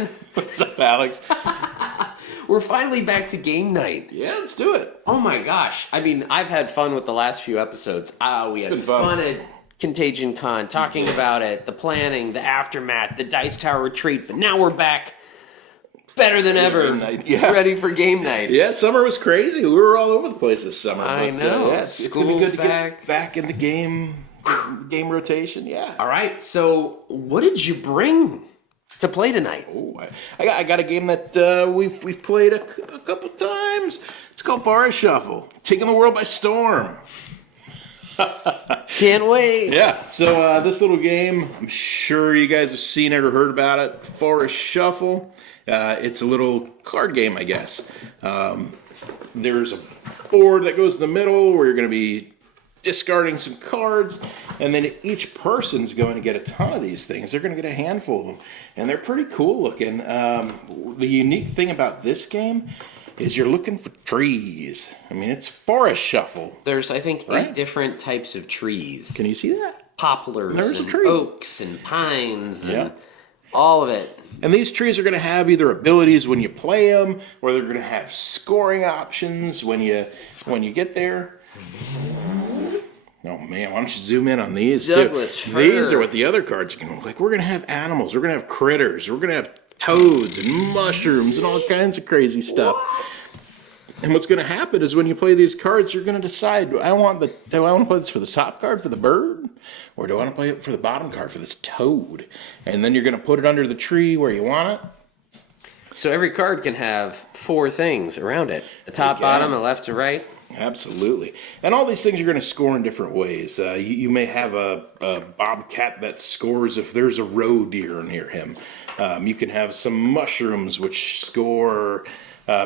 man? What's up, Alex? We're finally back to game night. Yeah, let's do it. Oh my gosh. I mean, I've had fun with the last few episodes. We had fun at Contagion Con, talking about it, the planning, the aftermath, the Dice Tower retreat, but now we're back better than ever. Yeah. Ready for game nights. Yeah, summer was crazy. We were all over the place this summer. I know. It's gonna be good to back. get back in the game rotation. Yeah. All right. So, what did you bring to play tonight? Oh, I got a game that we've played a couple times. It's called Forest Shuffle, taking the world by storm. Can't wait. Yeah, so this little game, I'm sure you guys have seen it or heard about it, Forest Shuffle. It's a little card game, I guess. There's a board that goes in the middle where you're going to be discarding some cards, and then each person's going to get a ton of these things. They're going to get a handful of them, and they're pretty cool looking. The unique thing about this game is you're looking for trees. I mean, it's Forest Shuffle. There's, I think, 8 different types of trees. Can you see that? Poplars and oaks and pines and all of it. And these trees are going to have either abilities when you play them, or they're going to have scoring options when you get there. Oh man, why don't you zoom in on these Douglas too? Fir. These are what the other cards are going to look like. We're going to have animals. We're going to have critters. We're going to have toads and mushrooms and all kinds of crazy stuff. What? And what's going to happen is when you play these cards, you're going to decide: do I want to play this for the top card for the bird, or do I want to play it for the bottom card for this toad? And then you're going to put it under the tree where you want it. So every card can have 4 things around it: a top, bottom, a left, to right. Absolutely. And all these things you're going to score in different ways. You may have a bobcat that scores if there's a roe deer near him. You can have some mushrooms which score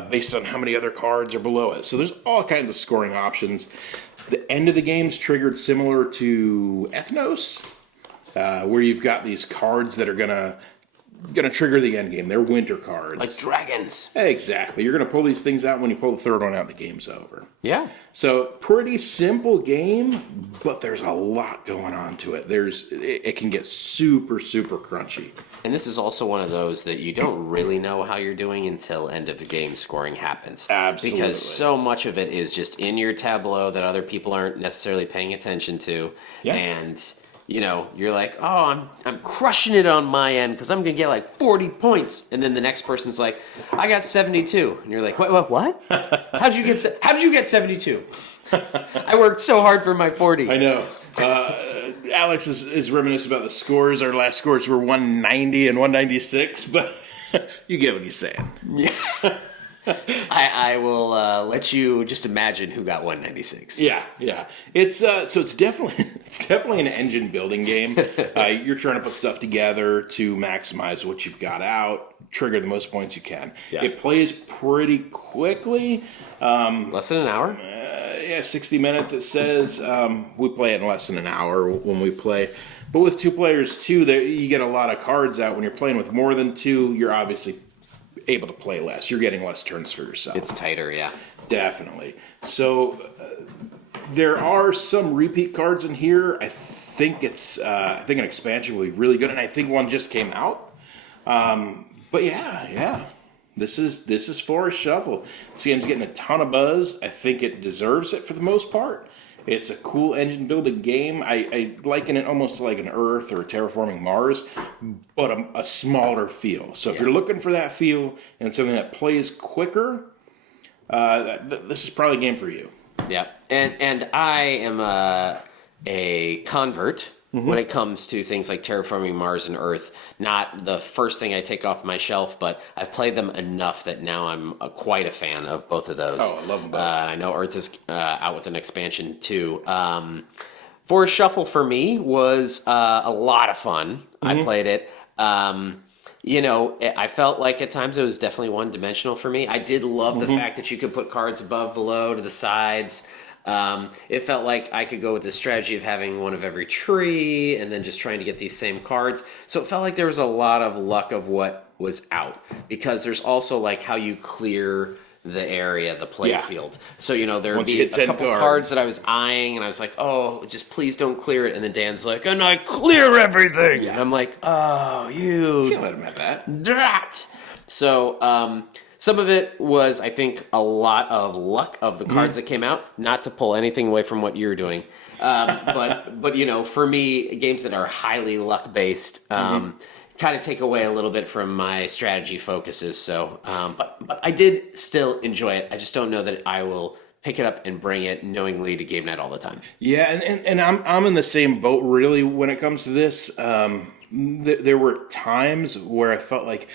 based on how many other cards are below it. So there's all kinds of scoring options. The end of the game's triggered similar to Ethnos, where you've got these cards that are going to trigger the end game. They're winter cards. Like dragons. Exactly. You're going to pull these things out. When you pull the third one out, the game's over. Yeah. So pretty simple game, but there's a lot going on to it. It can get super, super crunchy. And this is also one of those that you don't really know how you're doing until end of the game scoring happens. Absolutely. Because so much of it is just in your tableau that other people aren't necessarily paying attention to. Yeah. And you're like, oh, I'm crushing it on my end because I'm going to get like 40 points. And then the next person's like, I got 72. And you're like, what? How'd you get 72? I worked so hard for my 40. I know. Alex is reminiscent about the scores. Our last scores were 190 and 196, but you get what he's saying. Yeah. I will let you just imagine who got 196. Yeah. It's definitely an engine building game. You're trying to put stuff together to maximize what you've got out, trigger the most points you can. Yeah. It plays pretty quickly. Less than an hour? 60 minutes it says. We play it in less than an hour when we play. But with 2 players too, you get a lot of cards out. When you're playing with more than 2, you're obviously able to play less. You're getting less turns for yourself. It's tighter, yeah. Definitely. So there are some repeat cards in here. I think an expansion will be really good, and I think one just came out. But yeah. This is Forest Shuffle. This game's getting a ton of buzz. I think it deserves it for the most part. It's a cool engine building game. I liken it almost to like an Earth or a terraforming Mars, but a smaller feel. So if you're looking for that feel and something that plays quicker, this is probably a game for you. Yeah, and I am a convert when it comes to things like terraforming Mars and Earth. Not the first thing I take off my shelf, but I've played them enough that now I'm quite a fan of both of those. Oh, I love them both. I know Earth is out with an expansion too. Forest Shuffle for me was a lot of fun. I played it. I felt like at times it was definitely one-dimensional for me. I did love the fact that you could put cards above, below, to the sides. It felt like I could go with the strategy of having one of every tree and then just trying to get these same cards. So it felt like there was a lot of luck of what was out, because there's also like how you clear the area, the play field. So, you know, there would Once you be hit a 10 couple cards. cards that I was eyeing, and I was like, oh, just please don't clear it. And then Dan's like, and I clear everything. Yeah. And I'm like, oh, you Can't let him have that. drat. So, some of it was, I think, a lot of luck of the cards that came out. Not to pull anything away from what you're doing, but you know, for me, games that are highly luck based kind of take away a little bit from my strategy focuses. So, but I did still enjoy it. I just don't know that I will pick it up and bring it knowingly to game night all the time. Yeah, and I'm in the same boat really when it comes to this. There were times where I felt like,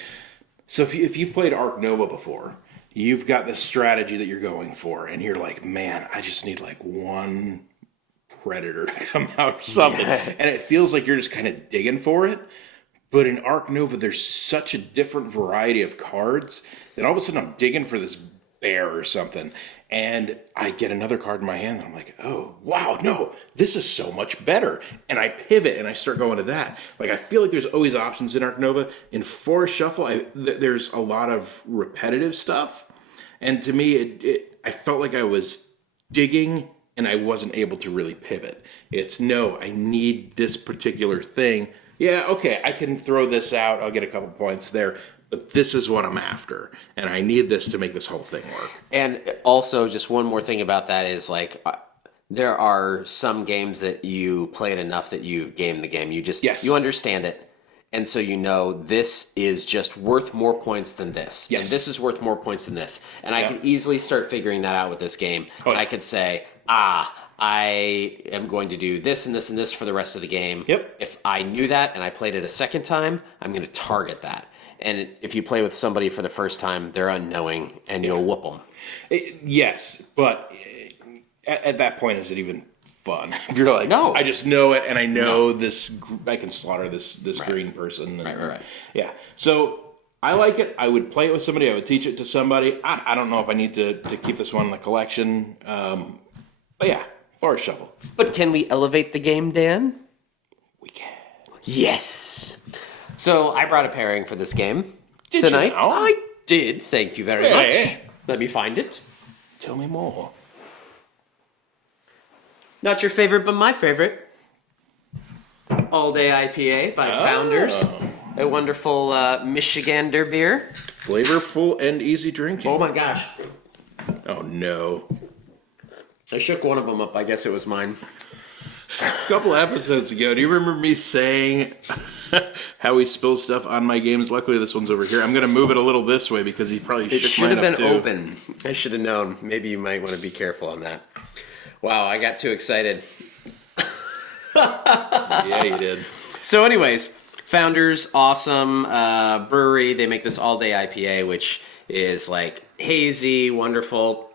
so if you've played Arc Nova before, you've got this strategy that you're going for, and you're like, man, I just need like one predator to come out or something, and it feels like you're just kind of digging for it. But in Arc Nova, there's such a different variety of cards that all of a sudden I'm digging for this bear or something, and I get another card in my hand, and I'm like, oh, wow, no, this is so much better. And I pivot, and I start going to that. Like, I feel like there's always options in Arc Nova. In Forest Shuffle, there's a lot of repetitive stuff, and to me, I felt like I was digging, and I wasn't able to really pivot. It's, no, I need this particular thing. Yeah, okay, I can throw this out. I'll get a couple points there. But this is what I'm after. And I need this to make this whole thing work. And also, just one more thing about that is like, there are some games that you play it enough that you've gamed the game. You just, you understand it. And so you know this is just worth more points than this. Yes. And this is worth more points than this. And I can easily start figuring that out with this game. And I could say, I am going to do this and this and this for the rest of the game. Yep. If I knew that and I played it a second time, I'm going to target that. And if you play with somebody for the first time, they're unknowing, and you'll whoop them. Yes, but at that point, is it even fun? If you're like, no, I just know it, and I know this, I can slaughter this green person. And, right. Yeah, so I like it. I would play it with somebody. I would teach it to somebody. I don't know if I need to keep this one in the collection. But yeah, Forest Shuffle. But can we elevate the game, Dan? We can. Yes. So I brought a pairing for this game Did tonight. you now? I did. Thank you very much. Let me find it. Tell me more. Not your favorite, but my favorite. All Day IPA by Founders. A wonderful Michigander beer. Flavorful and easy drinking. Oh my gosh. Oh no. I shook one of them up. I guess it was mine. A couple episodes ago, do you remember me saying how he spills stuff on my games? Luckily, this one's over here. I'm going to move it a little this way because he probably should have been open. I should have known. Maybe you might want to be careful on that. Wow, I got too excited. Yeah, you did. So anyways, Founders, awesome brewery. They make this all-day IPA, which is like hazy, wonderful.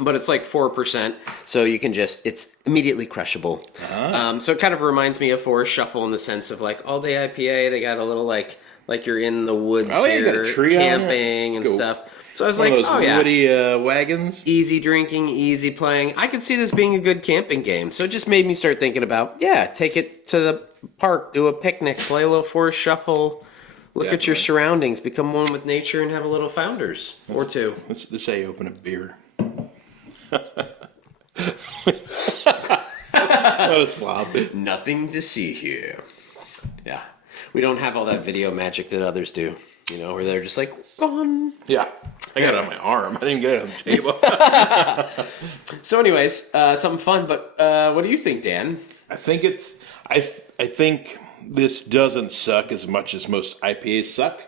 But it's like 4%, so you can just, it's immediately crushable. So it kind of reminds me of Forest Shuffle in the sense of like all day IPA, they got a little like you're in the woods here, camping and stuff. So I was like, those woody wagons. Easy drinking, easy playing. I could see this being a good camping game. So it just made me start thinking about, take it to the park, do a picnic, play a little Forest Shuffle, look at your surroundings, become one with nature, and have a little Founders or two. Let's say you open a beer. What a slob. Nothing to see here. Yeah. We don't have all that video magic that others do, you know, where they're just like, gone. Yeah. I got it on my arm. I didn't get it on the table. So anyways, something fun, but what do you think, Dan? I think it's, I think this doesn't suck as much as most IPAs suck.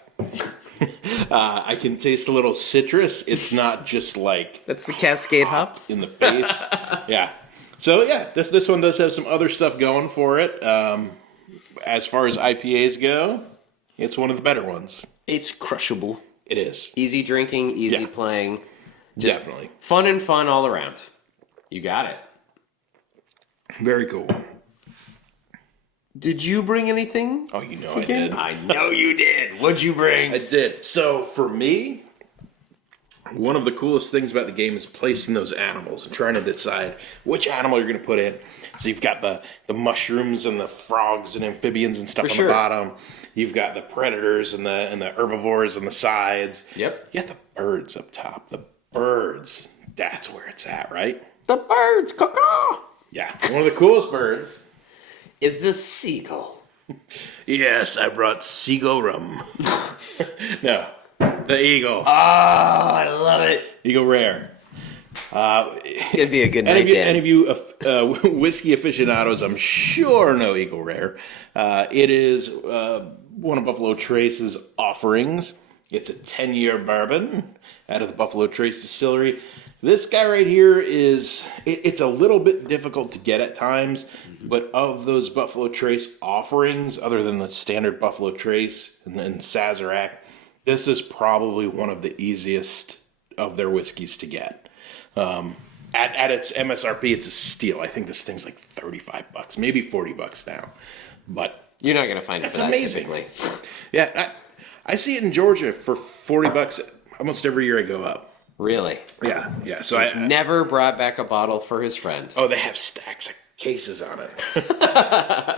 I can taste a little citrus. It's not just like that's the Cascade hops in the face. Yeah. So yeah, this one does have some other stuff going for it. As far as IPAs go, it's one of the better ones. It's crushable. It is easy drinking, easy playing. Just definitely fun all around. You got it. Very cool. Did you bring anything? Oh, you know I did. I know you did. What'd you bring? I did. So for me, one of the coolest things about the game is placing those animals and trying to decide which animal you're going to put in. So you've got the mushrooms and the frogs and amphibians and stuff on the bottom. You've got the predators and the herbivores on the sides. Yep. You got the birds up top, the birds. That's where it's at, right? The birds, caw. Yeah, one of the coolest birds. Is the seagull. Yes, I brought seagull rum. No, the eagle. I love it. Eagle Rare. It's going to be a good night, Dan. Any of you whiskey aficionados, I'm sure know Eagle Rare. It is one of Buffalo Trace's offerings. It's a 10-year bourbon out of the Buffalo Trace distillery. This guy right here it's a little bit difficult to get at times, but of those Buffalo Trace offerings, other than the standard Buffalo Trace and Sazerac, this is probably one of the easiest of their whiskeys to get. At its MSRP, it's a steal. I think this thing's like $35, maybe $40 now. But you're not going to find it for that amazing. typically. Yeah, I see it in Georgia for $40 almost every year I go up. Really? Yeah. So He's never brought back a bottle for his friend. Oh, they have stacks of cases on it.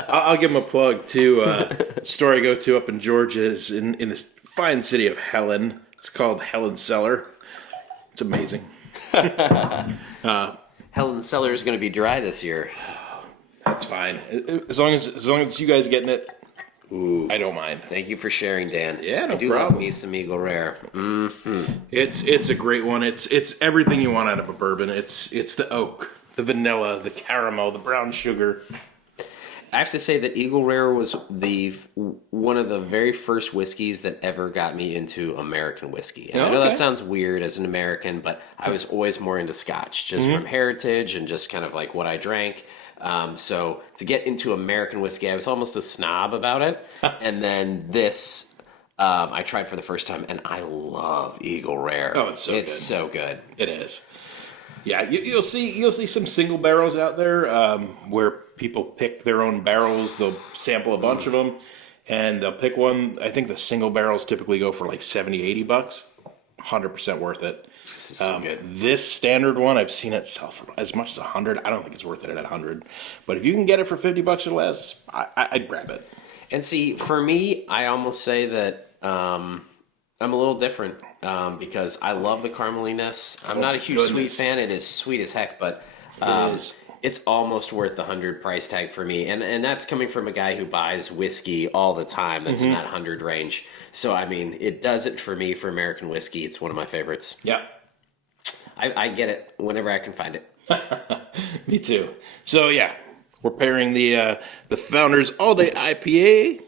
I'll give them a plug too. The store I go to up in Georgia is in this fine city of Helen. It's called Helen Cellar. It's amazing. Helen Cellar is going to be dry this year. That's fine. As long as you guys getting it, I don't mind. Thank you for sharing, Dan. Yeah, no I do problem. love me some Eagle Rare. Mm-hmm. It's a great one. It's everything you want out of a bourbon. It's the oak, the vanilla, the caramel, the brown sugar. I have to say that Eagle Rare was one of the very first whiskeys that ever got me into American whiskey. And I know that sounds weird as an American, but I was always more into Scotch, just from heritage and just kind of like what I drank. So to get into American whiskey, I was almost a snob about it. And then this, I tried for the first time, and I love Eagle Rare. Oh, it's It's so good. It is. Yeah, you'll see some single barrels out there where people pick their own barrels. They'll sample a bunch of them, and they'll pick one. I think the single barrels typically go for like $70-$80. 100% worth it. This is so good. This standard one, I've seen it sell for as much as $100. I don't think it's worth it at $100, but if you can get it for $50 or less, I'd grab it. And see, for me, I almost say that I'm a little different because I love the carameliness. I'm not a huge sweet fan. It is sweet as heck, but it's almost worth the $100 price tag for me. And that's coming from a guy who buys whiskey all the time. That's in that 100 range. So, I mean, it does it for me for American whiskey. It's one of my favorites. Yeah. I get it whenever I can find it. Me too. So, yeah, we're pairing the Founders All Day IPA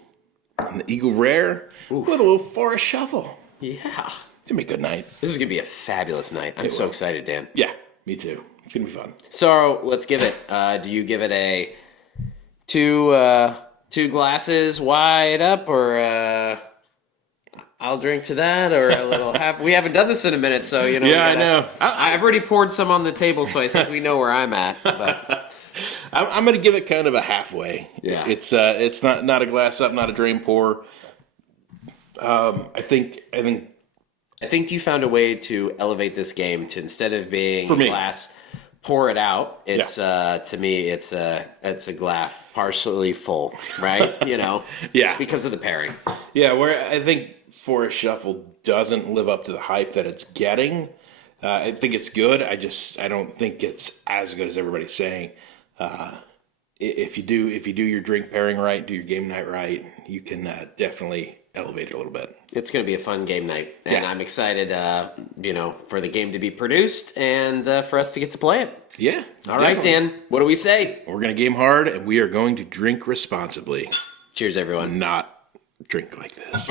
and the Eagle Rare with a little Forest Shuffle. Yeah. It's going to be a good night. This is going to be a fabulous night. I'm so excited, Dan. Yeah, me too. It's going to be fun. So let's give it. Do you give it a two glasses wide up, or I'll drink to that, or a little half? We haven't done this in a minute, so you know. Yeah, I know. I've already poured some on the table, so I think we know where I'm at. But I'm going to give it kind of a halfway. Yeah. It's not a glass up, not a drain pour. I think you found a way to elevate this game to, instead of being For me. glass, pour it out. It's to me, it's a glass partially full, right? You know, Yeah. because of the pairing. Yeah, where I think Forest Shuffle doesn't live up to the hype that it's getting. I think it's good. I don't think it's as good as everybody's saying. If you do your drink pairing right, do your game night right, you can definitely elevate it a little bit. It's going to be a fun game night, and Yeah. I'm excited, for the game to be produced and for us to get to play it. Yeah. All right, Dan, what do we say? We're going to game hard, and we are going to drink responsibly. Cheers, everyone. Not drink like this.